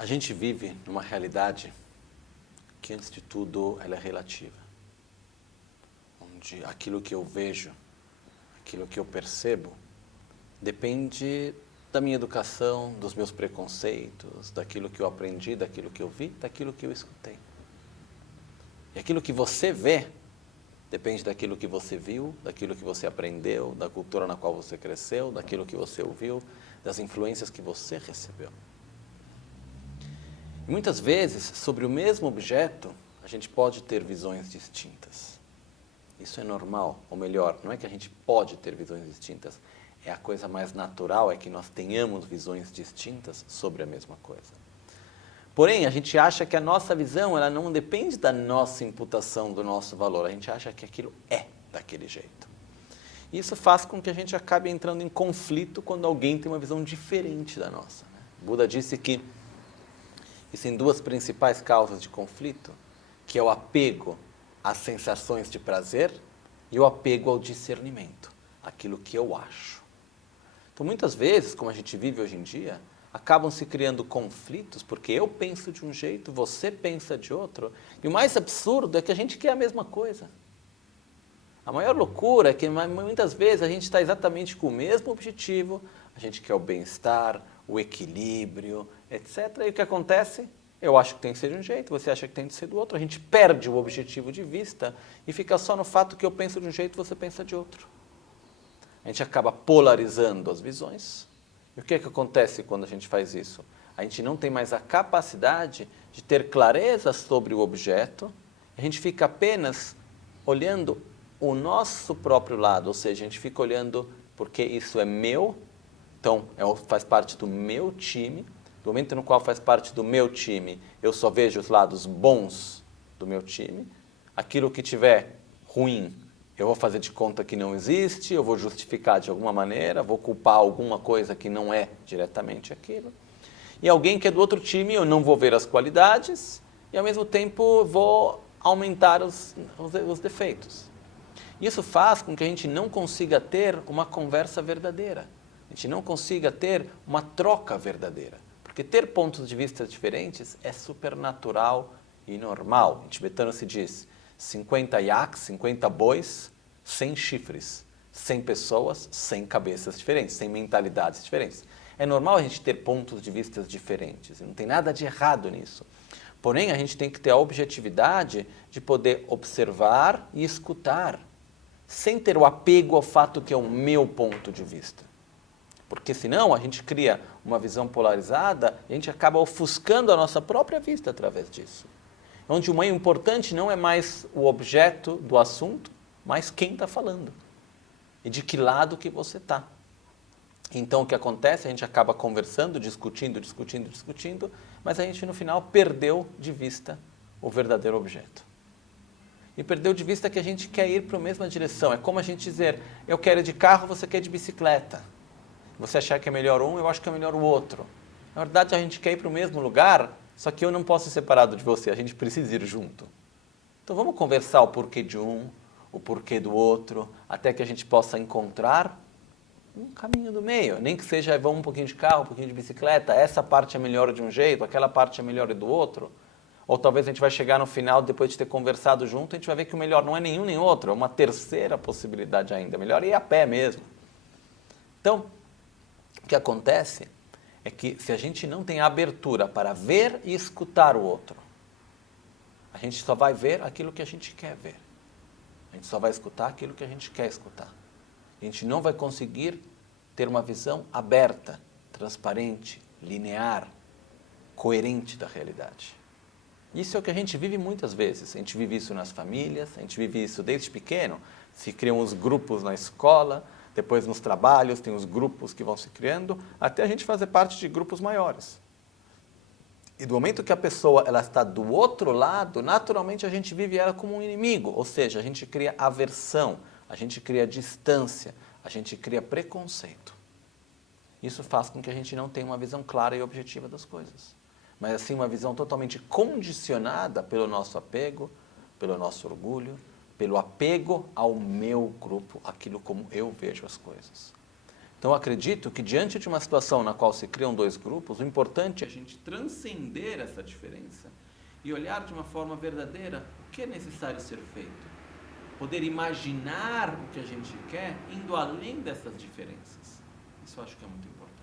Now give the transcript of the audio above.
A gente vive numa realidade que, antes de tudo, ela é relativa. Onde aquilo que eu vejo, aquilo que eu percebo, depende da minha educação, dos meus preconceitos, daquilo que eu aprendi, daquilo que eu vi, daquilo que eu escutei. E aquilo que você vê depende daquilo que você viu, daquilo que você aprendeu, da cultura na qual você cresceu, daquilo que você ouviu, das influências que você recebeu. E muitas vezes, sobre o mesmo objeto, a gente pode ter visões distintas. Isso é normal, ou melhor, não é que a gente pode ter visões distintas, é a coisa mais natural, é que nós tenhamos visões distintas sobre a mesma coisa. Porém, a gente acha que a nossa visão ela não depende da nossa imputação, do nosso valor, a gente acha que aquilo é daquele jeito. Isso faz com que a gente acabe entrando em conflito quando alguém tem uma visão diferente da nossa. Buda disse que existem duas principais causas de conflito, que é o apego às sensações de prazer e o apego ao discernimento, aquilo que eu acho. Então, muitas vezes, como a gente vive hoje em dia, acabam se criando conflitos, porque eu penso de um jeito, você pensa de outro, e o mais absurdo é que a gente quer a mesma coisa. A maior loucura é que muitas vezes a gente está exatamente com o mesmo objetivo, a gente quer o bem-estar, o equilíbrio, etc. E o que acontece? Eu acho que tem que ser de um jeito, você acha que tem que ser do outro, a gente perde o objetivo de vista e fica só no fato que eu penso de um jeito, você pensa de outro. A gente acaba polarizando as visões. E o que acontece quando a gente faz isso? A gente não tem mais a capacidade de ter clareza sobre o objeto, a gente fica apenas olhando o nosso próprio lado, ou seja, a gente fica olhando porque isso é meu, então faz parte do meu time. Do momento no qual faz parte do meu time, eu só vejo os lados bons do meu time. Aquilo que tiver ruim, eu vou fazer de conta que não existe, eu vou justificar de alguma maneira, vou culpar alguma coisa que não é diretamente aquilo. E alguém que é do outro time, eu não vou ver as qualidades e, ao mesmo tempo, vou aumentar os defeitos. Isso faz com que a gente não consiga ter uma conversa verdadeira. A gente não consiga ter uma troca verdadeira. Porque ter pontos de vista diferentes é supernatural e normal. Em tibetano se diz 50 yaks, 50 bois, 100 chifres, 100 pessoas, 100 cabeças diferentes, 100 mentalidades diferentes. É normal a gente ter pontos de vista diferentes, não tem nada de errado nisso. Porém, a gente tem que ter a objetividade de poder observar e escutar, sem ter o apego ao fato que é o meu ponto de vista. Porque senão a gente cria uma visão polarizada e a gente acaba ofuscando a nossa própria vista através disso. Onde o mais importante não é mais o objeto do assunto, mas quem está falando. E de que lado que você está. Então o que acontece? A gente acaba conversando, discutindo, mas a gente no final perdeu de vista o verdadeiro objeto. E perdeu de vista que a gente quer ir para a mesma direção. É como a gente dizer, eu quero ir de carro, você quer ir de bicicleta. Você achar que é melhor um, eu acho que é melhor o outro. Na verdade, a gente quer ir para o mesmo lugar, só que eu não posso ser separado de você, a gente precisa ir junto. Então vamos conversar o porquê de um, o porquê do outro, até que a gente possa encontrar um caminho do meio. Nem que seja, vamos um pouquinho de carro, um pouquinho de bicicleta, essa parte é melhor de um jeito, aquela parte é melhor do outro. Ou talvez a gente vai chegar no final, depois de ter conversado junto, a gente vai ver que o melhor não é nenhum nem outro, é uma terceira possibilidade ainda. Melhor ir a pé mesmo. Então, o que acontece é que se a gente não tem abertura para ver e escutar o outro, a gente só vai ver aquilo que a gente quer ver. A gente só vai escutar aquilo que a gente quer escutar. A gente não vai conseguir ter uma visão aberta, transparente, linear, coerente da realidade. Isso é o que a gente vive muitas vezes. A gente vive isso nas famílias, a gente vive isso desde pequeno. Se criam os grupos na escola, depois nos trabalhos tem os grupos que vão se criando, até a gente fazer parte de grupos maiores. E do momento que a pessoa ela está do outro lado, naturalmente a gente vive ela como um inimigo, ou seja, a gente cria aversão, a gente cria distância, a gente cria preconceito. Isso faz com que a gente não tenha uma visão clara e objetiva das coisas, mas assim uma visão totalmente condicionada pelo nosso apego, pelo nosso orgulho, pelo apego ao meu grupo, aquilo como eu vejo as coisas. Então, eu acredito que diante de uma situação na qual se criam dois grupos, o importante é a gente transcender essa diferença e olhar de uma forma verdadeira o que é necessário ser feito. Poder imaginar o que a gente quer indo além dessas diferenças. Isso eu acho que é muito importante.